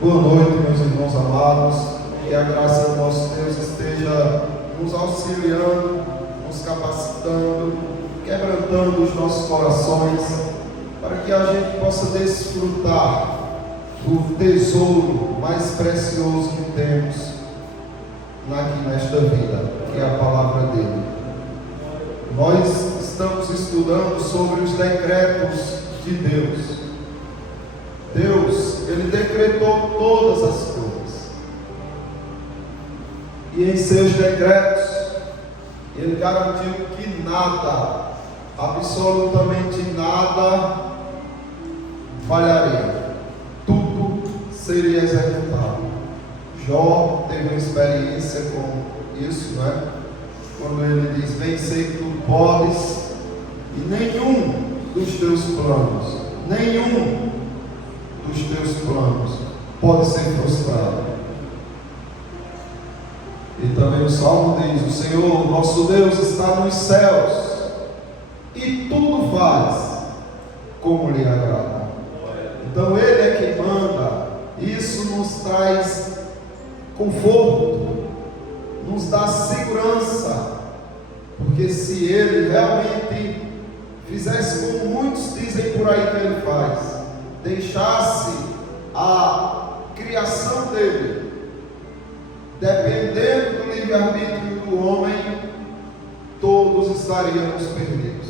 Boa noite, meus irmãos amados. Que a graça do nosso Deus esteja nos auxiliando, nos capacitando, quebrantando os nossos corações, para que a gente possa desfrutar do tesouro mais precioso que temos aqui nesta vida, que é a palavra dele. Nós estamos estudando sobre os decretos de Deus. Deus, ele decretou todas as coisas, e em seus decretos ele garantiu que nada, absolutamente nada falharia, tudo seria executado. Jó teve uma experiência com isso, né? Quando ele diz: bem sei que tu podes, e nenhum dos teus planos pode ser frustrado. E também o Salmo diz: o Senhor, nosso Deus, está nos céus e tudo faz como lhe agrada. Então ele é quem manda. Isso nos traz conforto, nos dá segurança, porque se ele realmente fizesse como muitos dizem por aí que ele faz, deixasse a criação dele dependendo do livre-arbítrio do homem, todos estaríamos perdidos.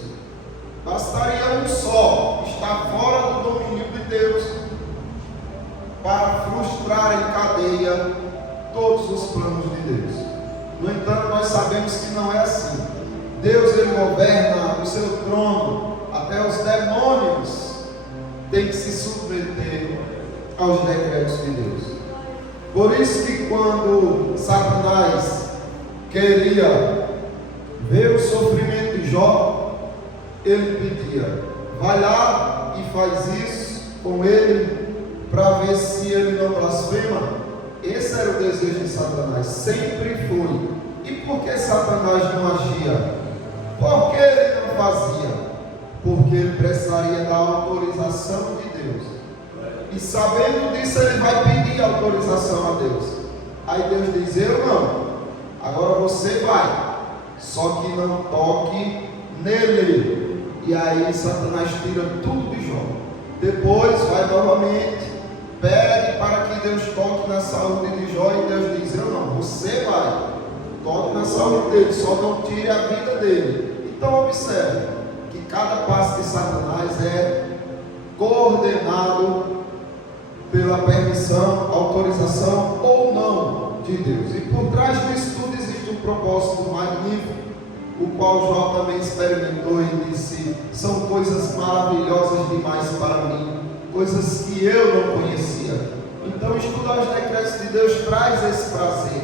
Bastaria um só estar fora do domínio de Deus para frustrar em cadeia todos os planos de Deus. No entanto, nós sabemos que não é assim. Deus, ele governa o seu trono, até os demônios têm que se submeter aos decretos de Deus. Por isso que quando Satanás queria ver o sofrimento de Jó, ele pedia: vai lá e faz isso com ele, para ver se ele não blasfema. Esse era o desejo de Satanás, sempre foi. E por que Satanás não agia? Por que ele não fazia? Porque ele precisaria da autorização de Deus. E sabendo disso, ele vai pedir autorização a Deus. Aí Deus diz: eu não, agora você vai, só que não toque nele. E aí Satanás tira tudo de Jó. Depois vai novamente, pede para que Deus toque na saúde de Jó, e Deus diz: eu não, você vai, toque na saúde dele, só não tire a vida dele. Então observe que cada passo de Satanás é coordenado pela permissão, autorização ou não de Deus. E por trás disso tudo existe um propósito magnífico, o qual Jó também experimentou e disse: são coisas maravilhosas demais para mim, coisas que eu não conhecia. Então estudar os decretos de Deus traz esse prazer,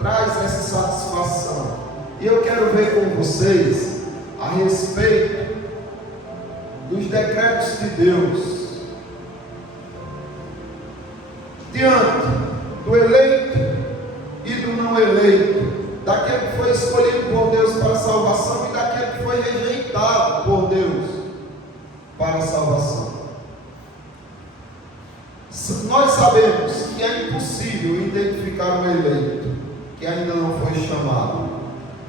traz essa satisfação. E eu quero ver com vocês a respeito dos decretos de Deus diante do eleito e do não eleito, daquele que foi escolhido por Deus para a salvação e daquele que foi rejeitado por Deus para a salvação. Nós sabemos que é impossível identificar um eleito que ainda não foi chamado.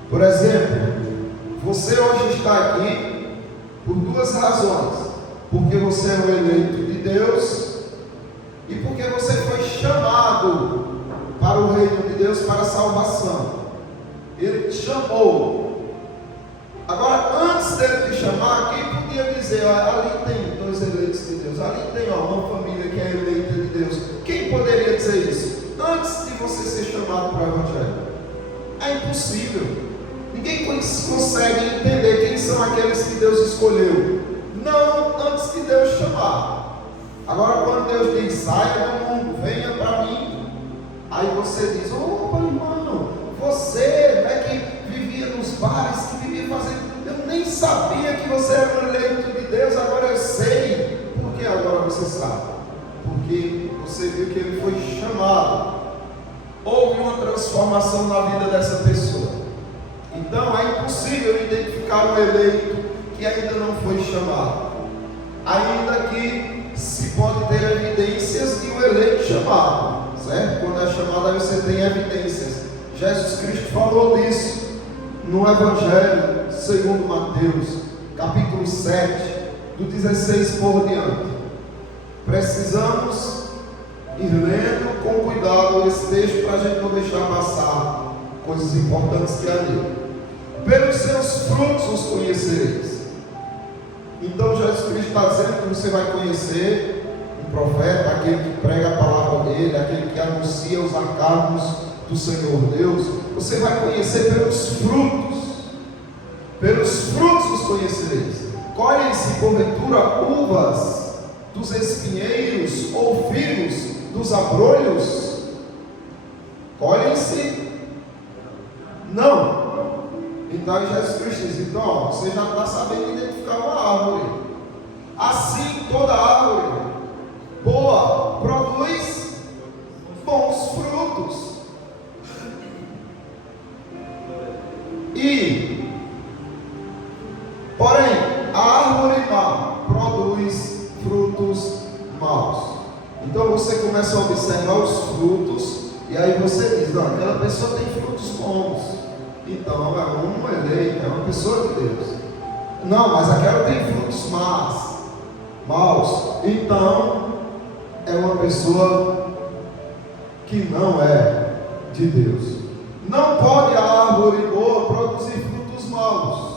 Por exemplo, você hoje está aqui por duas razões: porque você é o eleito de Deus e porque você foi chamado para o reino de Deus, para a salvação. Ele te chamou. Agora, antes dele te chamar, quem podia dizer: ali tem dois eleitos de Deus, ali tem uma família que é eleita de Deus? Quem poderia dizer isso antes de você ser chamado para o Evangelho? É impossível. Ninguém consegue entender quem são aqueles que Deus escolheu, não antes de Deus chamar. Agora, quando Deus diz: saia do mundo, venha para mim, aí você diz: opa, irmão, você é que vivia nos bares, que vivia fazendo, eu nem sabia que você era um eleito de Deus, agora eu sei. Por que agora você sabe? Porque você viu que ele foi chamado, houve uma transformação na vida dessa pessoa. Então é impossível identificar um eleito que ainda não foi chamado, ainda que se pode relacionado, aí você tem evidências. Jesus Cristo falou disso no Evangelho segundo Mateus, capítulo 7, do 16 por diante. Precisamos ir lendo com cuidado esse texto para a gente não deixar passar coisas importantes que há nele. Pelos seus frutos os conhecereis. Então Jesus Cristo está dizendo que você vai conhecer um profeta, aquele que prega a palavra dele, aquele que anuncia os acatos do Senhor Deus. Você vai conhecer pelos frutos. Pelos frutos os conhecereis. Colhem-se porventura uvas dos espinheiros ou figos dos abrolhos? Colhem-se? Não. Então Jesus Cristo diz, então você já está sabendo identificar uma árvore. Assim toda árvore boa produz bons frutos. Porém, a árvore má produz frutos maus. Então você começa a observar os frutos, e aí você diz, não, aquela pessoa tem frutos bons, então é um eleito, é uma pessoa de Deus. Não, mas aquela tem frutos maus, então é uma pessoa que não é de Deus. Não pode a árvore boa produzir frutos maus,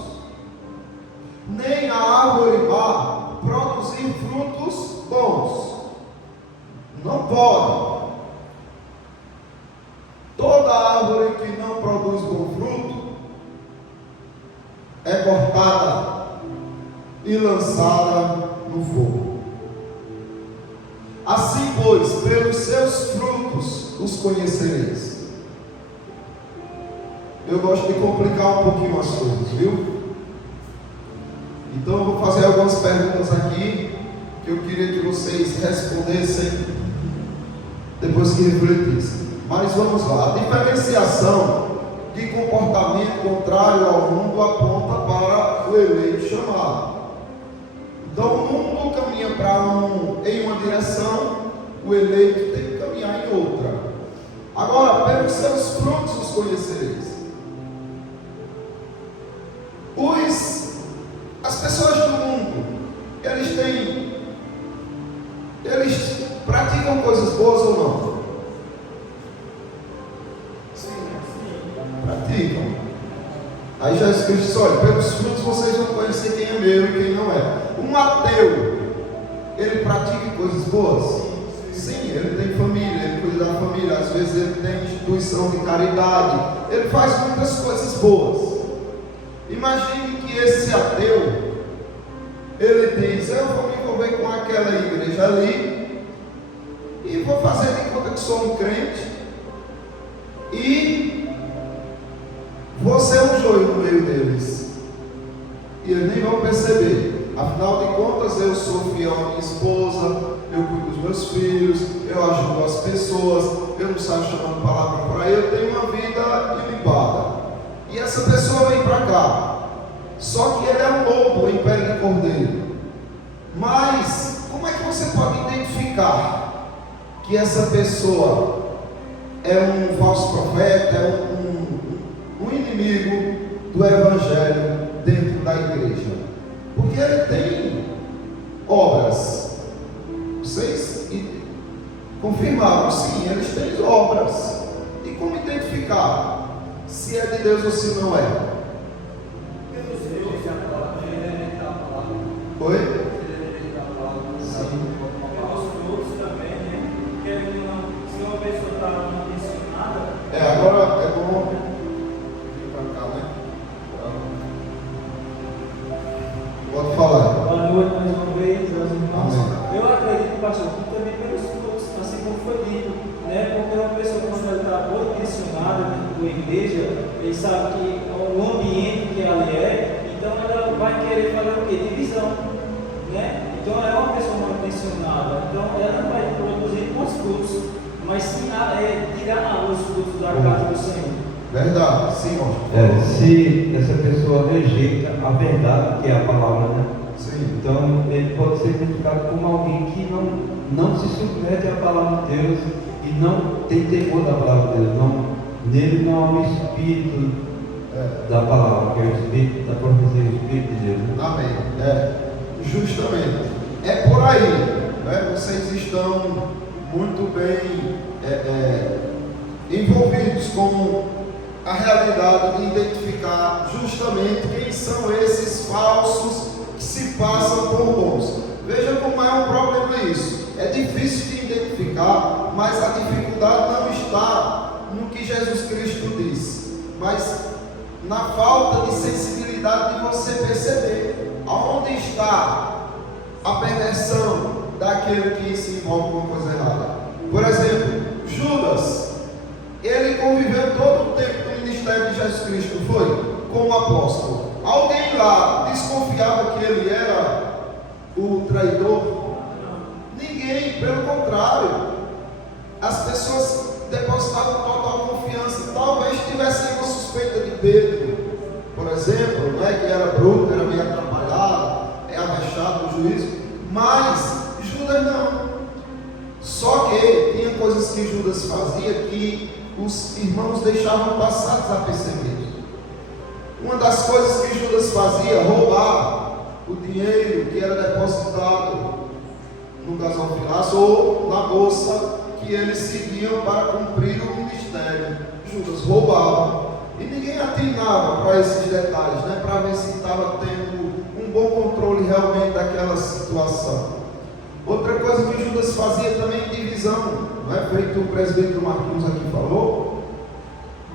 nem a árvore má produzir frutos bons. Não pode. Toda árvore que não produz bom fruto é cortada e lançada no fogo. Assim, pois, pelos seus frutos os conhecereis. Eu gosto de complicar um pouquinho as coisas, viu? Então eu vou fazer algumas perguntas aqui que eu queria que vocês respondessem depois que refletissem. Mas vamos lá. A diferenciação de comportamento contrário ao mundo aponta para o eleito chamado. Então o mundo caminha em uma direção, o eleito tem que caminhar em outra. Agora, pelos seus frutos os conhecereis. As pessoas do mundo, eles praticam coisas boas ou não? Sim. Praticam. Aí Jesus Cristo disse, olha, pelos frutos vocês vão conhecer quem é meu e quem não é. Um ateu, ele pratica coisas boas? Sim, ele tem família, ele cuida da família, às vezes ele tem instituição de caridade, ele faz muitas coisas boas. Imagine que esse ateu, ele diz, eu vou me envolver com aquela igreja ali e vou fazer de conta que sou um crente e vou ser um joio no meio deles e eles nem vão perceber. Afinal de contas, eu sou fiel à minha esposa, eu cuido dos meus filhos, eu ajudo as pessoas, eu não saio chamando palavra para ele, eu tenho uma vida ilibada. E essa pessoa vem para cá, só que ele é um lobo em pele de cordeiro. Mas como é que você pode identificar que essa pessoa é um falso profeta, é um inimigo do evangelho dentro da igreja? Porque ele tem obras. Vocês confirmaram, sim, eles têm obras. E como identificar se é de Deus ou se não é? Oi? Sim. Pelos frutos também, né? Porque se uma pessoa está mal intencionada. Agora é bom vir para cá, né? Pode falar. Boa noite mais uma vez, meus irmãos. Amém. Eu acredito, pastor, que também pelos frutos, assim como foi dito, né? Porque uma pessoa, quando ela está mal intencionada dentro da igreja, ele sabe que o ambiente que ali é, então ela vai querer fazer o quê? Divisão, né? Então ela é uma pessoa mal intencionada, então ela não vai produzir bons frutos, mas sim tirar os frutos da casa do Senhor. Verdade, sim, se essa pessoa rejeita a verdade, que é a palavra, né? Sim. Então ele pode ser identificado como alguém que não se submete à palavra de Deus, e não tem temor da palavra de Deus, nele não há um espírito da palavra, que é o espírito da profecia, o espírito de Deus. Né? Amém. Justamente. É por aí. Né? Vocês estão muito bem envolvidos com a realidade de identificar justamente quem são esses falsos que se passam por bons. Veja como é um problema isso. É difícil de identificar, mas a dificuldade não está no que Jesus Cristo disse, mas na falta de sensibilidade de você perceber aonde está a perversão daquele que se envolve com coisa errada. Por exemplo, Judas, ele conviveu todo o tempo do ministério de Jesus Cristo, foi como apóstolo. Alguém lá desconfiava que ele era o traidor? Ninguém, pelo contrário. As pessoas depositavam total confiança. Talvez tivessem uma suspeita de Pedro, por exemplo, né, que era bruto, era meio atrapalhado, avexado no juízo, mas Judas não. Só que tinha coisas que Judas fazia que os irmãos deixavam passar desapercebidos. Uma das coisas que Judas fazia, roubava o dinheiro que era depositado no gasofilaço ou na bolsa que eles seguiam para cumprir o ministério. Judas roubava e ninguém atinava para esses detalhes, né, para ver se estava tendo um bom controle realmente daquela situação. Outra coisa que Judas fazia também, divisão, não é? Feito o presbítero Marquinhos aqui falou,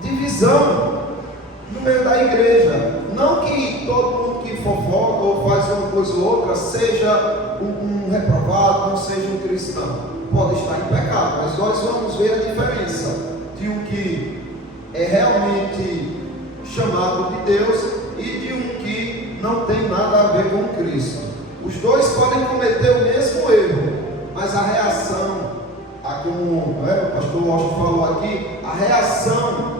divisão no meio da igreja. Não que todo mundo que fofoca ou faz uma coisa ou outra seja um reprovado, não seja um cristão. Pode estar em pecado, mas nós vamos ver a diferença de um que é realmente chamado de Deus e de um que não tem nada a ver com Cristo. Os dois podem cometer o mesmo erro, mas a reação, como o pastor Washington falou aqui, a reação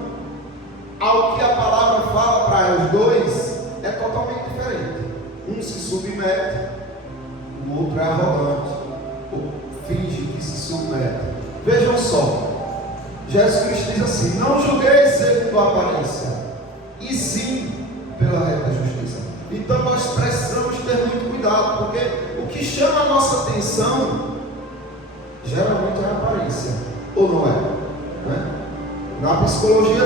ao que a palavra fala para os dois é totalmente diferente. Um se submete, o outro é arrogante, ou finge que se submete. Vejam só, Jesus Cristo diz assim: não julgueis segundo a aparência, e sim pela reta justiça. Então nós precisamos ter muito cuidado, porque o que chama a nossa atenção geralmente é a aparência, ou não é? Não é? Na psicologia,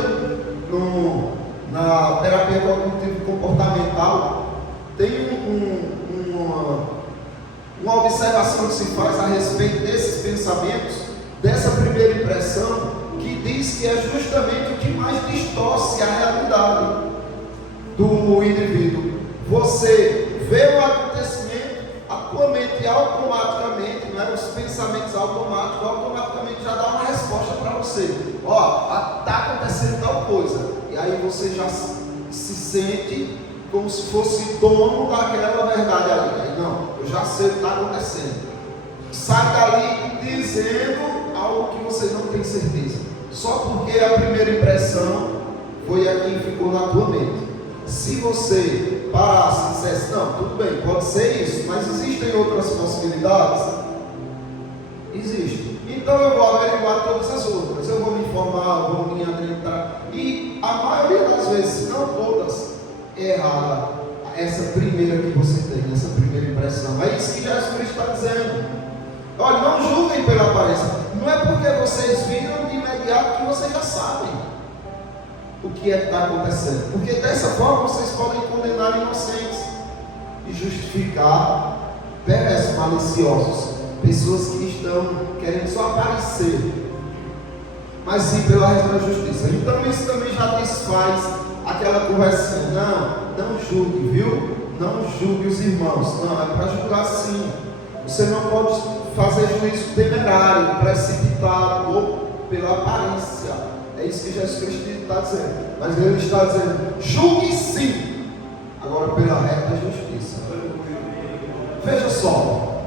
na terapia cognitivo-comportamental, tem uma observação que se faz a respeito desses pensamentos, dessa primeira impressão, que diz que é justamente o que mais distorce a realidade do indivíduo. Você vê o acontecimento, a tua mente automaticamente, não é? Os pensamentos automaticamente já dá uma resposta para você. Ó, está acontecendo tal coisa. E aí você já se sente como se fosse dono daquela verdade ali. Aí, não, eu já sei o que está acontecendo. Sai dali dizendo algo que você não tem certeza, só porque a primeira impressão foi a que ficou na tua mente. Se você parasse e dissesse, não, tudo bem, pode ser isso, mas existem outras possibilidades? Existe. Então eu vou averiguar todas as outras, eu vou me informar, eu vou me adentrar. E a maioria das vezes, se não todas, é errada essa primeira que você tem, essa primeira impressão. É isso que Jesus Cristo está dizendo. Olha, não julguem pela aparência. Não é porque vocês viram de imediato que vocês já sabem o que é que está acontecendo, porque dessa forma vocês podem condenar inocentes e justificar perversos, maliciosos, pessoas que estão querendo só aparecer, mas sim pela reta da justiça. Então isso também já desfaz aquela conversinha. Não julgue, viu? Não julgue os irmãos. Não, é para julgar sim. Você não pode fazer juízo temerário, precipitado ou pela aparência. É isso que Jesus Cristo está dizendo. Mas ele está dizendo, julgue sim, agora pela reta justiça. Veja só,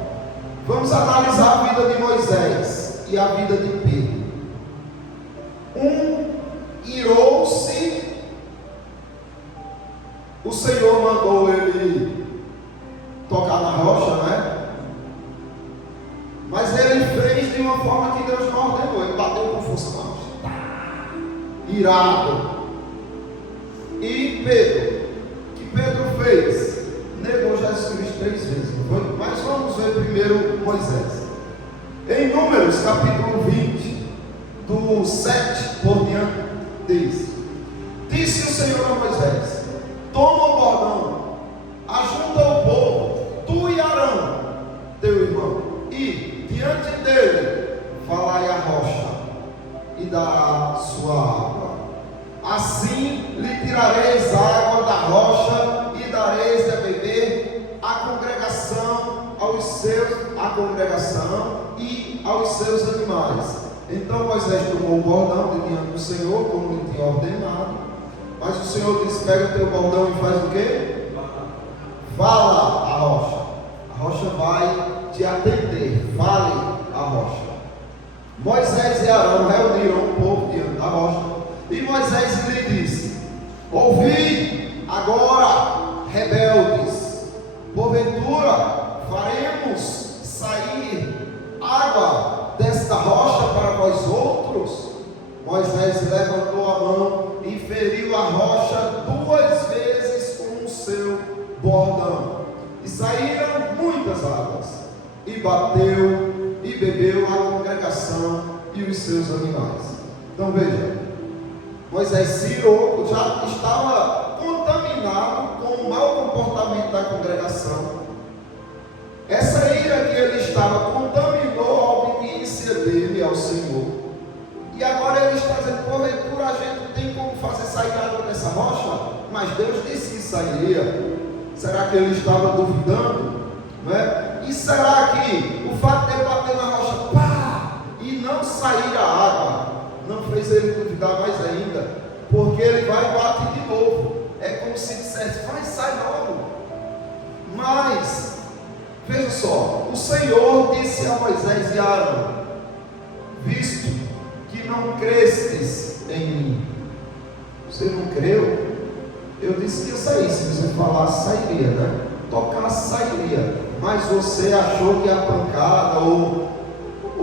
vamos analisar a vida de Moisés e a vida de Pedro. Um irou-se, o Senhor mandou ele tocar na rocha, não é? Mas ele fez de uma uma forma que Deus não ordenou. Ele bateu com força na rocha. Irado. E Pedro, o que Pedro fez? Negou Jesus Cristo 3 vezes, não foi? Mas vamos ver primeiro Moisés. Em Números, capítulo 20, do 7 por diante, diz: Disse o Senhor a Moisés: Toma o bordão, ajunta o povo, tu e Arão, teu irmão, e diante dele falai a rocha, e dará sua água. Assim lhe tirareis água da rocha, e dareis de beber à congregação e aos seus animais. Então Moisés tomou o bordão de diante do Senhor, como lhe tinha ordenado. Mas o Senhor disse: Pega o teu bordão e faz o quê? Fala a rocha. A rocha vai te atender. Fale a rocha. Moisés e Arão reuniram o povo diante da rocha. E Moisés lhe disse: Ouvi agora, rebeldes, porventura faremos sair água desta rocha para vós outros? Moisés levantou a mão e feriu a rocha 2 vezes com o seu bordão, e saíram muitas águas, e bateu e bebeu a congregação e os seus animais. Então veja, Moisés se irou, já estava contaminado com o mau comportamento da congregação. Essa ira que ele estava contaminou a obediência dele ao Senhor. E agora ele está dizendo: porventura a gente não tem como fazer sair água dessa rocha? Mas Deus disse que sairia. Será que ele estava duvidando? Não é? E será que o fato de ele bater na rocha, pá, e não sair a água, não fez ele duvidar mais ainda? Porque ele vai e bate de novo. É como se dissesse: vai, sai logo. Mas veja só, o Senhor disse a Moisés e a Arão: visto que não crestes em mim, você não creu? Eu disse que ia sair. Se você falasse, sairia, né? Tocasse, sairia. Mas você achou que a pancada, ou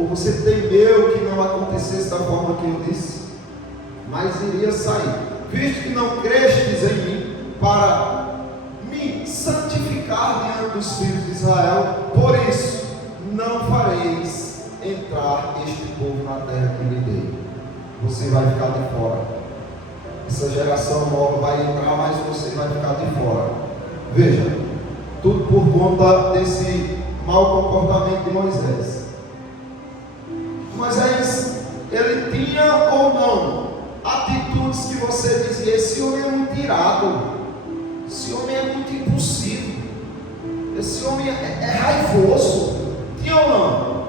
você temeu que não acontecesse da forma que eu disse, mas iria sair. Visto que não crestes em mim, para me santificar diante dos filhos de Israel, por isso não fareis entrar este povo na terra que lhe dei. Você vai ficar de fora. Essa geração nova vai entrar, mas você vai ficar de fora. Veja, tudo por conta desse mau comportamento de Moisés. Moisés, ele tinha ou não atitudes que você dizia: esse homem é muito irado, esse homem é muito impulsivo, esse homem é raivoso. Tinha ou não?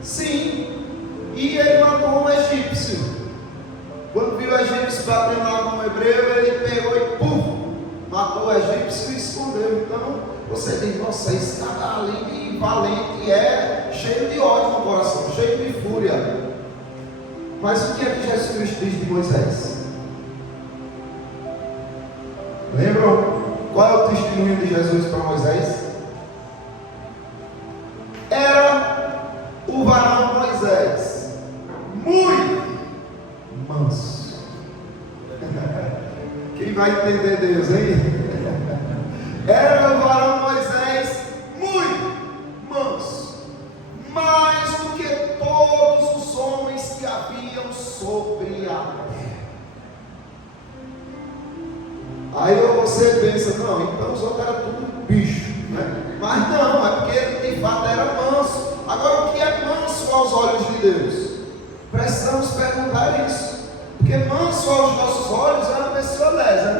Sim. E ele matou um egípcio. Quando viu o egípcio batendo lá no hebreu, ele pegou e pum, matou o egípcio e escondeu. Então você diz: nossa, esse cara ali de valente é cheio de ódio no coração, cheio de fúria. Mas o que é que Jesus Cristo diz de Moisés? Lembram? Qual é o testemunho de Jesus para Moisés? Era o varão Moisés muito manso. Quem vai entender Deus, hein? Era o varão Moisés muito manso, mais do que todos os homens que haviam sobre a terra. Aí você pensa: não, então os outros eram tudo bicho, né? Mas não, é porque ele de fato era manso. Agora, o que é manso aos olhos de Deus? Precisamos perguntar isso, porque manso aos nossos olhos é uma pessoa lesa,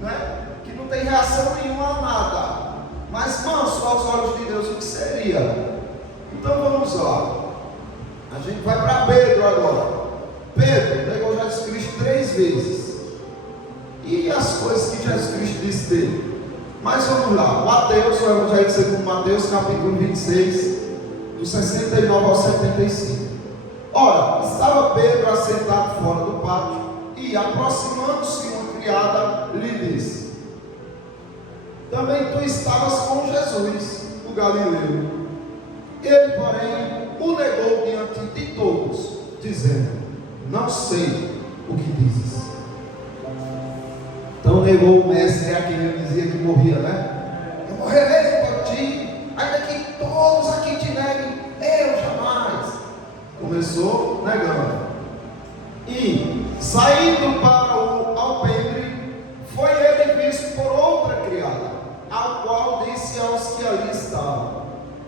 né? Que não tem reação nenhuma a nada. Mas manso aos olhos de Deus, o que seria? Então vamos lá. A gente vai para Pedro agora. Pedro negou Jesus Cristo 3 vezes. E as coisas que Jesus Cristo disse dele. Mas vamos lá. Mateus, o Evangelho segundo Mateus, capítulo 26, do 69 ao 75. Ora, estava Pedro assentado fora do pátio, e aproximando-se uma criada, lhe disse: também tu estavas com Jesus, o Galileu. Ele, porém, o negou diante de todos, dizendo: não sei o que dizes. Então negou o mestre, a quem ele dizia que morria, né? Eu morrerei por ti, ainda que todos aqui te neguem, eu jamais. Começou negando. E, saindo para o alpendre, foi ele visto por outra criada, ao qual disse aos que ali estavam: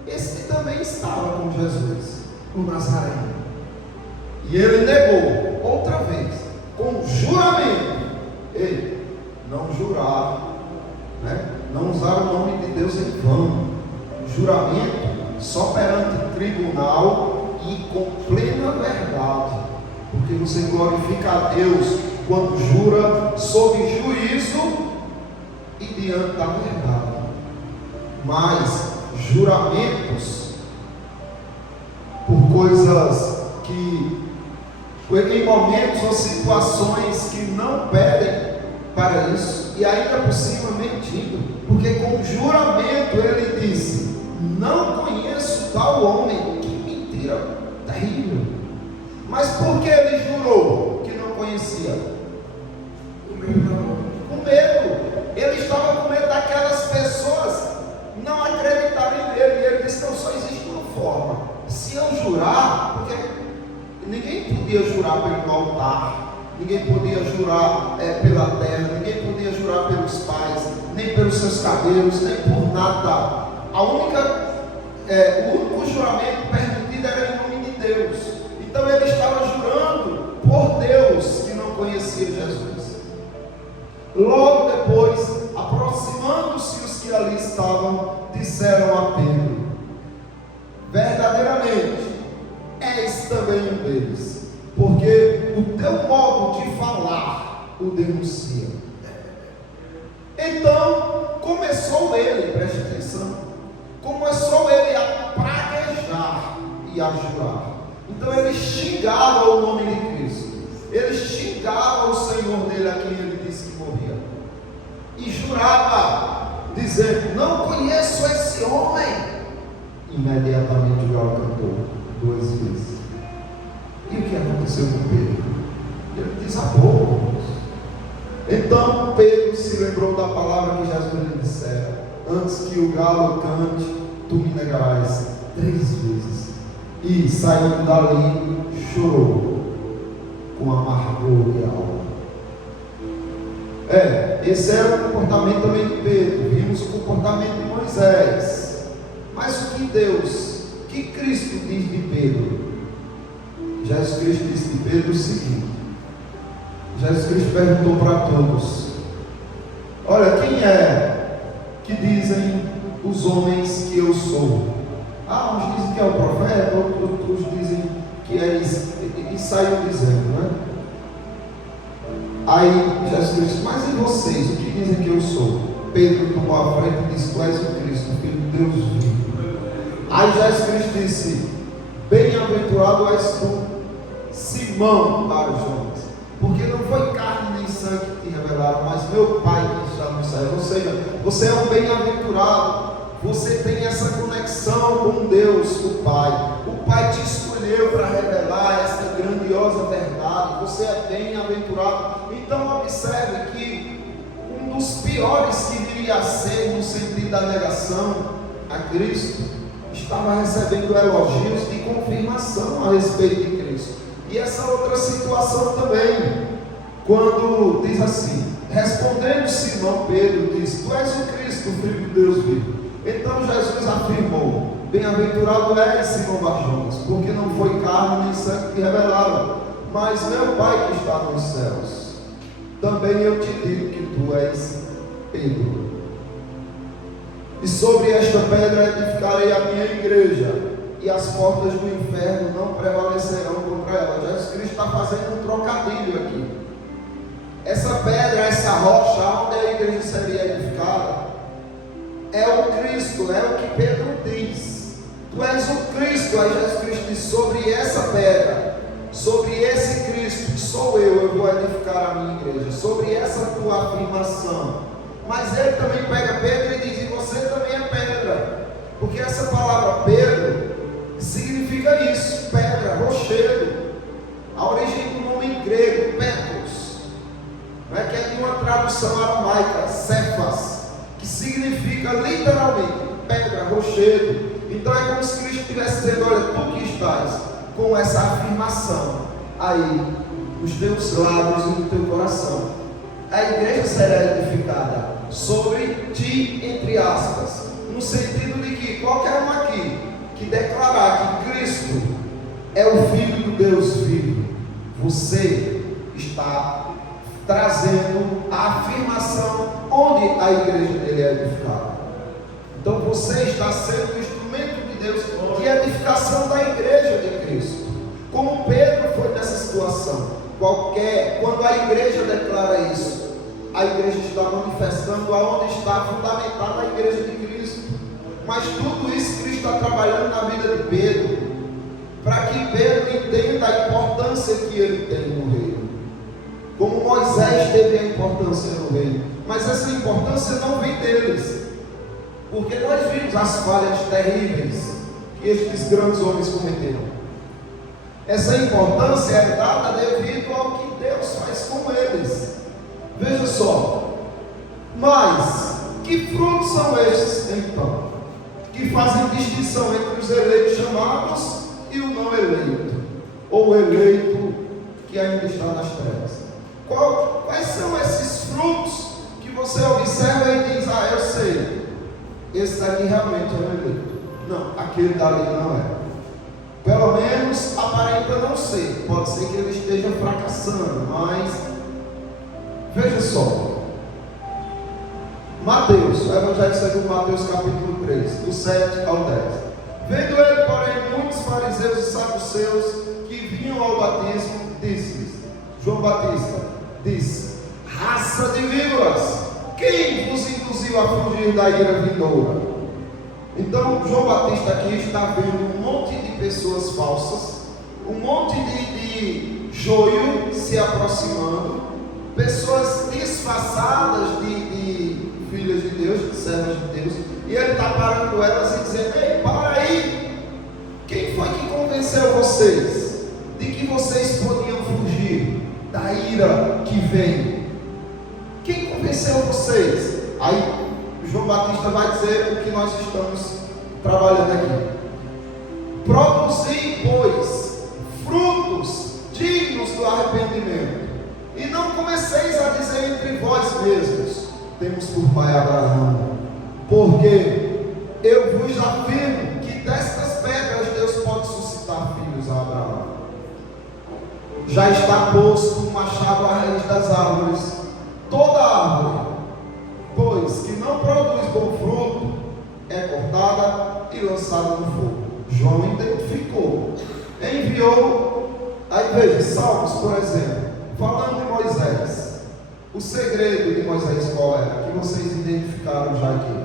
esse também estava com Jesus, o Nazareno. E ele negou outra vez, com juramento. Ele não jurava, né? Não usar o nome de Deus em vão. Juramento só perante tribunal e com plena verdade, porque você glorifica a Deus quando jura sob juízo e diante da verdade. Mas juramentos por coisas que, em momentos ou situações que não pedem para isso, e ainda por cima mentindo, porque com juramento ele disse: não conheço tal homem. Que mentira terrível! Mas por que ele jurou que não conhecia? Com medo. Ele estava com medo daquelas pessoas não acreditarem nele. E ele disse: não, só existe uma forma. Se eu jurar, porque ninguém podia jurar pelo altar, ninguém podia jurar pela terra, ninguém podia jurar pelos pais, nem pelos seus cabelos, nem por nada. O único juramento permitido era em nome de Deus. Então ele estava jurando por Deus que não conhecia Jesus. Logo depois, aproximando-se os que ali estavam, disseram a Pedro: verdadeiramente, és também um deles, porque o teu modo de falar o denuncia. Então começou ele, preste atenção, começou ele a praguejar e a jurar. Então ele xingava o nome de Cristo, ele xingava o Senhor dele, a quem ele disse que morria, e jurava, dizendo: não conheço esse homem. Imediatamente o galo cantou 2 vezes. E o que aconteceu com Pedro? Ele desabou. Então Pedro se lembrou da palavra que Jesus lhe dissera: antes que o galo cante, tu me negarás 3 vezes. E saindo dali, chorou com amargor de alma. Esse era o comportamento também de Pedro. Vimos o comportamento de Moisés. Mas o que Deus, que Cristo diz de Pedro? Jesus Cristo disse de Pedro o seguinte: Jesus Cristo perguntou para todos: olha, quem é que dizem os homens que eu sou? Uns dizem que é o profeta, outros dizem que é isso, e saiu dizendo, né? Aí Jesus Cristo: mas e vocês, o que dizem que eu sou? Pedro tomou a frente e disse: tu és o Cristo, o Filho de Deus vivo. Aí Jesus Cristo disse: bem-aventurado és tu, Simão Bar-Jonas, porque não foi carne nem sangue que te revelaram, mas meu Pai que está no céu. Ou seja, você é um bem-aventurado, você tem essa conexão com Deus, o Pai. O Pai te escolheu para revelar essa grandiosa verdade. Você é bem-aventurado. Então observe que um dos piores que viria a ser, no sentido da negação a Cristo, estava recebendo elogios de confirmação a respeito de Cristo. E essa outra situação também, quando diz assim: respondendo Simão Pedro, diz: tu és o Cristo, o Filho de Deus vivo. Então Jesus afirmou: bem-aventurado és, Simão Bar-Jonas, porque não foi carne nem sangue que te revelaram, mas meu Pai que está nos céus. Também eu te digo que tu és Pedro, e sobre esta pedra edificarei a minha igreja, e as portas do inferno não prevalecerão contra ela. Jesus Cristo está fazendo um trocadilho aqui. Essa pedra, essa rocha, onde a igreja seria edificada, é o Cristo, é o que Pedro diz: tu és o Cristo. Aí Jesus Cristo diz: sobre essa pedra, sobre esse Cristo que sou eu vou edificar a minha igreja, sobre essa tua afirmação. Mas ele também pega Pedro e diz: e você também é pedra, porque essa palavra Pedro significa isso, pedra, rochedo. A origem do nome grego, Petros, né, que é de uma tradução aramaica, Cefas, que significa literalmente pedra, rochedo. Então é como se Cristo estivesse dizendo: olha, tu que estás com essa afirmação aí nos teus lábios e no teu coração, a igreja será edificada sobre ti, entre aspas, no sentido de que qualquer um aqui que declarar que Cristo é o Filho do Deus vivo, você está trazendo a afirmação onde a igreja dele é edificada. Então você está sendo o instrumento de Deus de edificação da igreja de Cristo. Como Pedro foi nessa situação. Quando a igreja declara isso, a igreja está manifestando aonde está fundamentada a igreja de Cristo. Mas tudo isso Cristo está trabalhando na vida de Pedro, para que Pedro entenda a importância que ele tem no reino. Como Moisés teve a importância no reino, mas essa importância não vem deles, porque nós vimos as falhas terríveis que estes grandes homens cometeram. Essa importância é dada devido ao que Deus faz com eles. Veja só, mas que frutos são estes então, que fazem distinção entre os eleitos chamados e o não eleito, ou o eleito que ainda está nas trevas? Quais são esses frutos que você observa e diz: ah, eu sei, esse daqui realmente é o eleito? Não, aquele dali não é. Pelo menos aparenta não ser. Pode ser que ele esteja fracassando, mas veja só, Mateus, o Evangelho segundo Mateus capítulo 3, do 7 ao 10. Vendo ele, porém, muitos fariseus e saduceus que vinham ao batismo, disse-lhes, João Batista disse: raça de víboras, quem vos induziu a fugir da ira vindoura? Então João Batista aqui está vendo um monte de pessoas falsas, um monte de joio se aproximando, pessoas disfarçadas de filhas de Deus, de servas de Deus, e ele está parando elas e dizendo: ei, para aí, quem foi que convenceu vocês de que vocês podiam fugir da ira que vem? Quem convenceu vocês? Aí João Batista vai dizer o que nós estamos trabalhando aqui: produzi, pois, frutos dignos do arrependimento, e não comeceis a dizer entre vós mesmos: temos por pai Abraão, porque eu vos afirmo que destas pedras Deus pode suscitar filhos a Abraão. Já está posto um machado à raiz das árvores. Toda árvore, pois, que não produz bom fruto, é cortada e lançada no fogo. João identificou, enviou. Aí veja, Salmos, por exemplo, falando de Moisés, o segredo de Moisés qual era? Que vocês identificaram já aqui,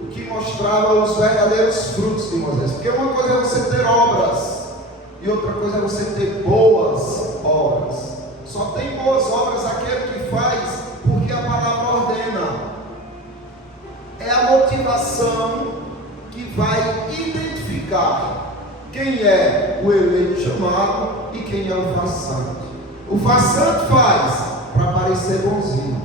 o que mostrava os verdadeiros frutos de Moisés. Porque uma coisa é você ter obras, e outra coisa é você ter boas obras. Só tem boas obras aquele que faz porque a palavra ordena. É a motivação que vai identificar quem é o eleito chamado e quem é o farsante. O farsante faz para parecer bonzinho.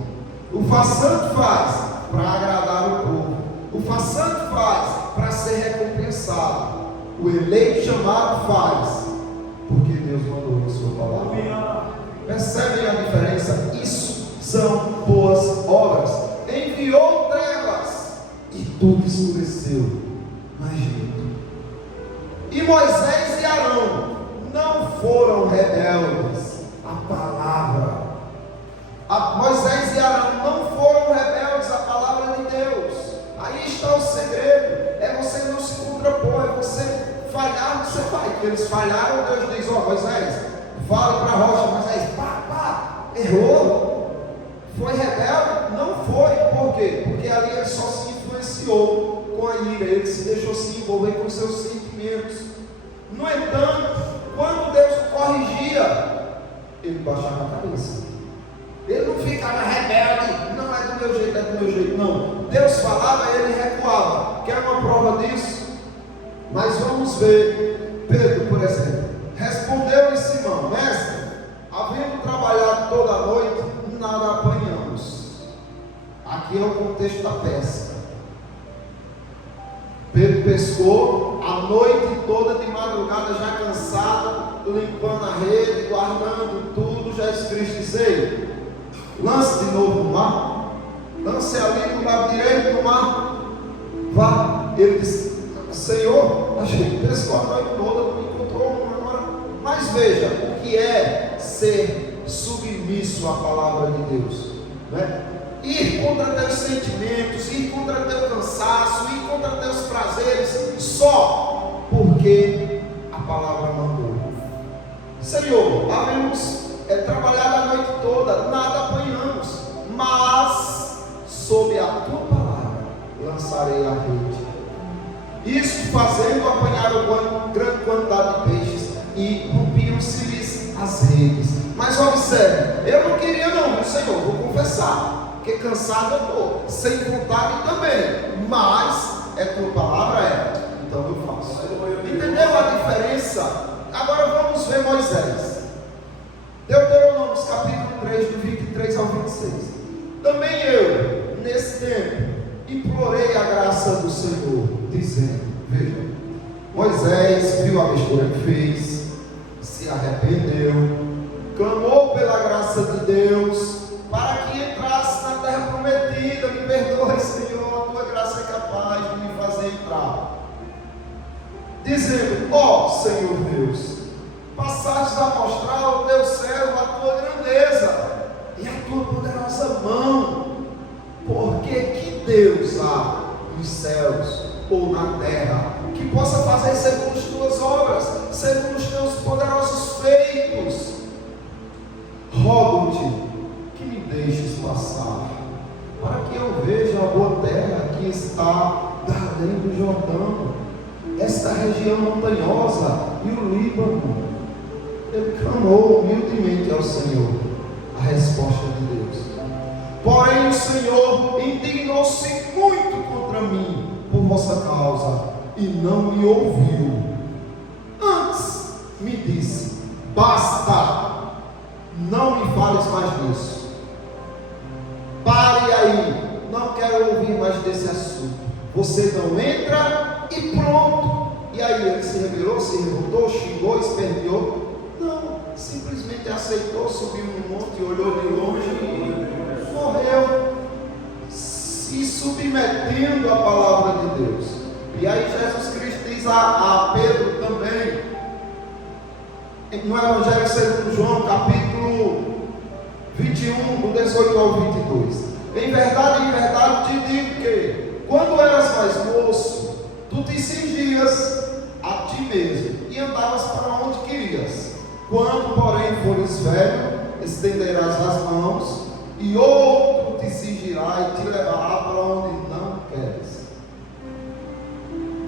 O farsante faz para agradar o povo. O farsante faz para ser recompensado. O eleito chamado faz porque Deus mandou em sua palavra. Percebem a diferença? Isso são boas obras. Enviou trevas e tudo escureceu. Imagina. E Moisés e Arão não foram rebeldes à palavra. Moisés e Arão não foram rebeldes à palavra de Deus. Aí está o segredo. É você não se contrapor, é você falhar, você vai. Que eles falharam, Deus diz: ó, Moisés, fale para a rocha. Moisés, errou. Foi rebelde? Não foi. Por quê? Porque ali ele só se influenciou com a ira, ele se deixou se envolver com seus sentimentos. No entanto, quando Deus o corrigia, ele baixava a cabeça. Ele não ficava rebelde: não é do meu jeito, é do meu jeito. Não, Deus falava e ele recuava. Quer uma prova disso? Mas vamos ver pescou a noite toda, de madrugada, já cansado, limpando a rede, guardando tudo. Jesus Cristo disse: ei, lance de novo no mar, lance ali do lado direito do mar, vá. Ele disse: Senhor, a gente pescou a noite toda, não encontrou uma hora. Mas veja, o que é ser submisso à palavra de Deus, né? Ir contra teus sentimentos, ir contra teu cansaço, ir contra teus prazeres, só porque a palavra mandou. Senhor, havemos trabalhado a noite toda, nada apanhamos, mas sob a tua palavra lançarei a rede. Isso fazendo, apanharam grande quantidade de peixes e rompiam-se-lhes as redes. Mas observe, eu não queria não, Senhor, vou confessar, porque cansado eu estou, sem vontade também, mas tua palavra então eu faço. Entendeu a diferença? Agora vamos ver Moisés. Deuteronômio capítulo 3, do 23 ao 26. Também eu, nesse tempo, implorei a graça do Senhor, dizendo, veja, Moisés viu a besteira que fez, se arrependeu, clamou pela graça de Deus, para que entrasse na terra prometida. Me perdoe, Senhor, a tua graça é capaz de me fazer entrar. Dizendo, ó Senhor Deus, passastes a mostrar ao teu servo a tua grandeza e a tua poderosa mão, porque que Deus há nos céus ou na terra que possa fazer segundo as tuas obras, segundo os teus poderosos feitos? Rogo-te que me deixes passar, para que eu veja a boa terra que está da além do Jordão, esta região montanhosa e o Líbano. Ele clamou humildemente ao Senhor. A resposta de Deus. Porém o Senhor indignou-se muito contra mim por vossa causa e não me ouviu. Antes me disse: basta, não me fales mais disso. Pare aí, não quero ouvir mais desse assunto. Você não entra e pronto. E aí ele se rebelou, se revoltou, xingou, esperneou? Não, simplesmente aceitou, subiu no monte, olhou de longe e morreu, se submetendo à palavra de Deus. E aí Jesus Cristo diz a Pedro também, no Evangelho segundo João, capítulo 21, do 18 ao 22. Em verdade te digo que, quando eras mais moço, tu te cingias a ti mesmo e andavas para onde querias. Quando, porém, fores velho, estenderás as mãos, e outro te cingirá e te levará para onde não queres.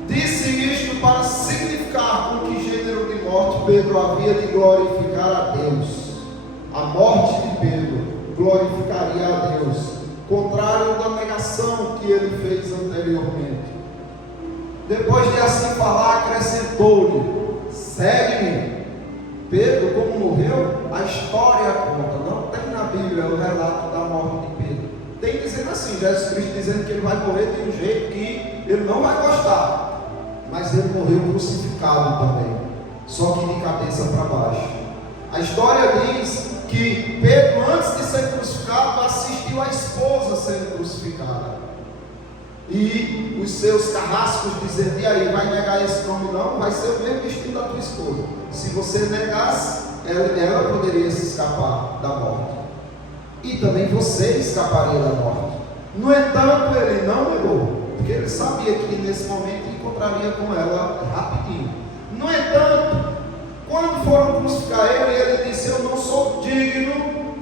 Disse isto para significar com que gênero de morte Pedro havia de glorificar a Deus. A morte de Pedro glorificaria a Deus, contrário da negação que ele fez anteriormente. Depois de assim falar, acrescentou-lhe: segue-me. Pedro, como morreu, a história conta, não tem na Bíblia o relato da morte de Pedro. Tem dizendo assim, Jesus Cristo dizendo que ele vai morrer de um jeito que ele não vai gostar, mas ele morreu crucificado também, só que de cabeça para baixo. A história diz que Pedro, antes de ser crucificado, assistiu a esposa sendo crucificada, e os seus carrascos dizendo: e aí, vai negar esse nome? Não, vai ser o mesmo destino da tua esposa. Se você negasse, ela poderia se escapar da morte, e também você escaparia da morte. No entanto, ele não negou, porque ele sabia que nesse momento encontraria com ela rapidinho. No entanto, quando foram crucificar ele, ele disse: eu não sou digno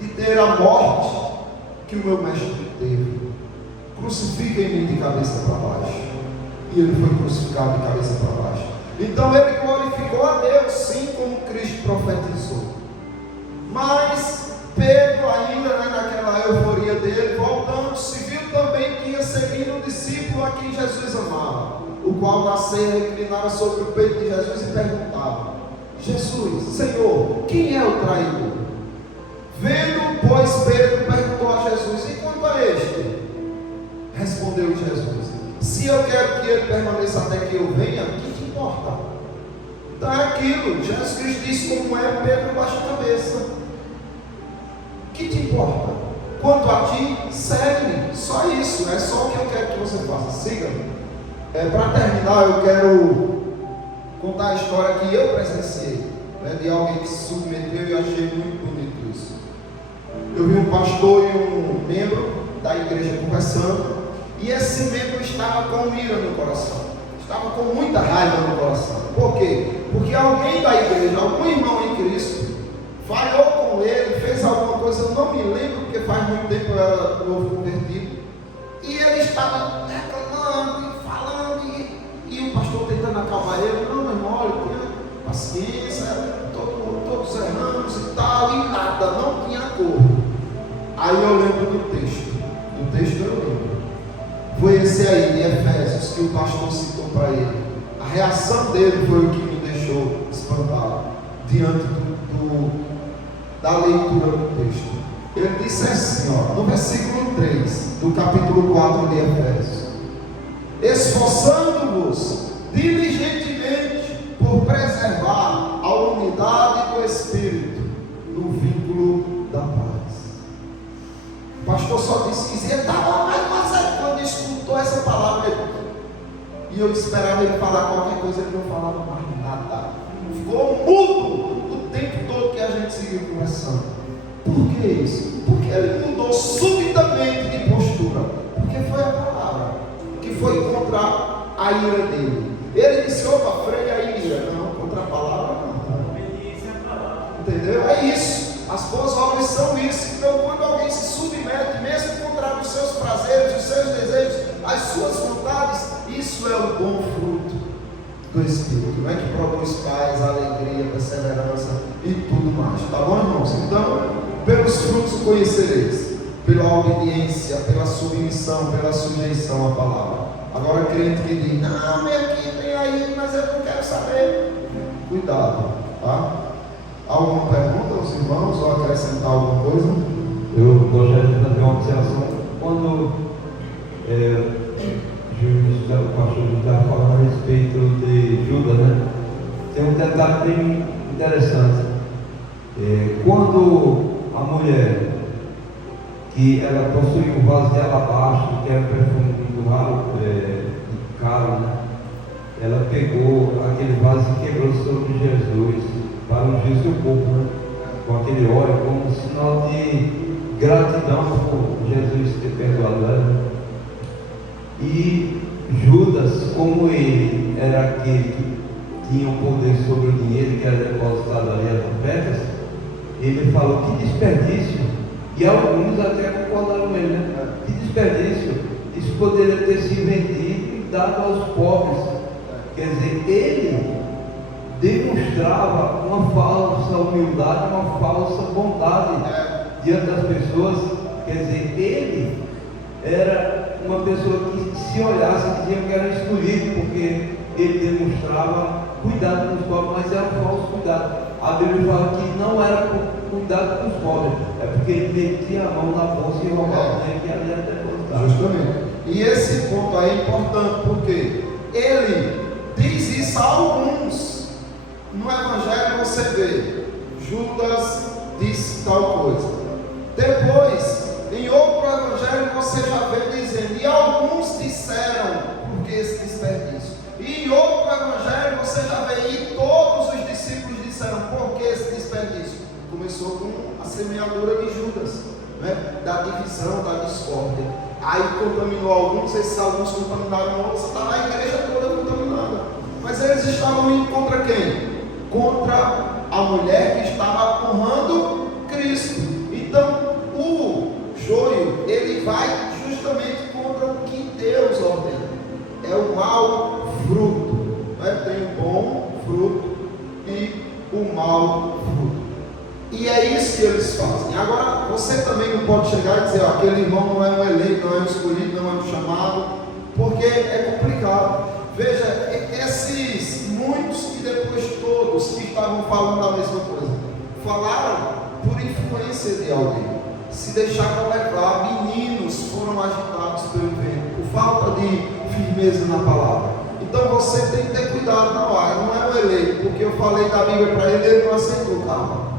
de ter a morte que o meu mestre teve. Crucifiquem-me de cabeça para baixo. E ele foi crucificado de cabeça para baixo. Então ele glorificou a Deus, sim, como Cristo profetizou. Mas Pedro, ainda naquela euforia dele, voltando-se, viu também que ia seguindo um discípulo a quem Jesus amava, o qual na ceia reclinara sobre o peito de Jesus e perguntava: Jesus, Senhor, quem é o traidor? Vendo, pois, Pedro perguntou a Jesus: e quanto a este? Respondeu Jesus: Se eu quero que ele permaneça até que eu venha, o que te importa? Então é aquilo, Jesus Cristo disse como é, Pedro baixa a cabeça. O que te importa? Quanto a ti, segue-me. Só isso, é só o que eu quero que você faça. Siga-me. Para terminar, eu quero contar a história que eu presenciei, né, de alguém que se submeteu e achei muito bonito isso. Eu vi um pastor e um membro da igreja conversando, e esse membro estava com ira no coração, estava com muita raiva no coração. Por quê? Porque alguém da igreja, algum irmão em Cristo, falhou com ele, fez alguma coisa, eu não me lembro, porque faz muito tempo eu era novo convertido, e ele estava reclamando e falando, e o pastor tentando acalmar ele. Não, meu irmão, olha, tenha paciência, todos erramos e tal, e nada, não tinha acordo. Aí eu lembro do texto eu lembro. Foi esse aí, de Efésios, que o pastor citou para ele. A reação dele foi o que me deixou espantado, diante da leitura do texto. Ele disse assim, ó, no versículo 3, do capítulo 4 de Efésios: esforçando-vos diligentemente por preservar a unidade do Espírito no vínculo da paz. O pastor só disse isso, ele estava mais quando escutou essa palavra, e eu esperava ele falar qualquer coisa, ele não falava mais nada, ficou mudo o tempo todo que a gente seguiu conversando. Por que isso? Porque ele mudou subitamente de postura, porque foi a palavra que foi contra a ira dele. Ele disse: opa, freia a ira. Não, contra a palavra não. Obediência à palavra. Entendeu? É isso. As boas obras são isso. Então, quando alguém se submete, mesmo contra os seus prazeres, os seus desejos, as suas vontades, isso é o bom fruto do Espírito, não é que produz paz, alegria, perseverança e tudo mais. Tá bom, irmãos? Então, pelos frutos conhecereis, pela obediência, pela submissão, pela sujeição à palavra. Agora, crente que diz: não, vem aqui, tem aí, mas eu não quero saber. Cuidado, tá? Alguma pergunta aos irmãos ou acrescentar alguma coisa? Eu gostaria de fazer uma observação. Quando o pastor estava falando a respeito de Judas, né? Tem um detalhe bem interessante. Quando a mulher, que ela possuía um vaso de alabastro, que era um perfume muito raro, caro, né? Ela pegou aquele vaso e quebrou sobre Jesus para ungir seu corpo, né? Com aquele óleo, como um sinal de gratidão por Jesus ter perdoado ela. E Judas, como ele era aquele que tinha o poder sobre o dinheiro que era depositado ali às ofertas, ele falou: que desperdício. E alguns até concordaram com ele, né? Que desperdício, isso poderia ter sido vendido e dado aos pobres. Quer dizer, ele demonstrava uma falsa humildade, uma falsa bondade diante das pessoas. Quer dizer, ele era uma pessoa que, se olhasse, dizia que era excluído, porque ele demonstrava cuidado com os pobres, mas era um falso cuidado. A Bíblia fala que não era cuidado com os pobres, é porque ele metia a mão na bolsa e roubava o dinheiro que ali era depositado. Justamente. E esse ponto aí é importante, porque ele diz isso a alguns. No Evangelho você vê Judas disse tal coisa. Depois, em outro Evangelho você já vê dizendo: e alguns disseram, porque esse desperdício. E em outro Evangelho você já vê: e todos os discípulos disseram, por que esse desperdício? Começou com a semeadura de Judas, né? Da divisão, da discórdia. Aí contaminou alguns, esses alguns contaminaram outros, estava a igreja toda contaminada. Mas eles estavam indo contra quem? Contra a mulher que estava honrando Cristo. Então, o joio, ele vai justamente contra o que Deus ordena. É o mau fruto, né? Tem o bom fruto e o mau fruto. E é isso que eles fazem. Agora, você também não pode chegar e dizer: aquele irmão não é um eleito, não é um escolhido, não é um chamado, porque é complicado. Veja, esses muitos e depois todos que estavam falando a mesma coisa, falaram por influência de alguém, se deixaram levar. Meninos foram agitados pelo vento, por falta de firmeza na palavra. Então você tem que ter cuidado na hora, não é o eleito, porque eu falei da Bíblia para ele, ele não aceitou. Calma.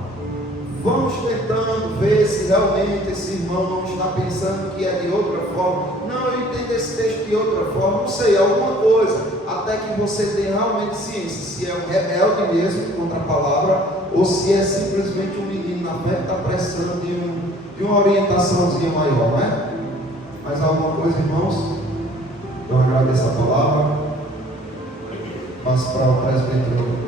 Vamos tentando ver se realmente esse irmão não está pensando que é de outra forma. Não, eu entendo esse texto de outra forma, não sei, alguma coisa, até que você tenha realmente ciência, se é um rebelde mesmo contra a palavra, ou se é simplesmente um menino na fé que está precisando de uma orientaçãozinha maior, não é? Mais alguma coisa, irmãos? Eu agradeço a palavra. Passo para o presbítero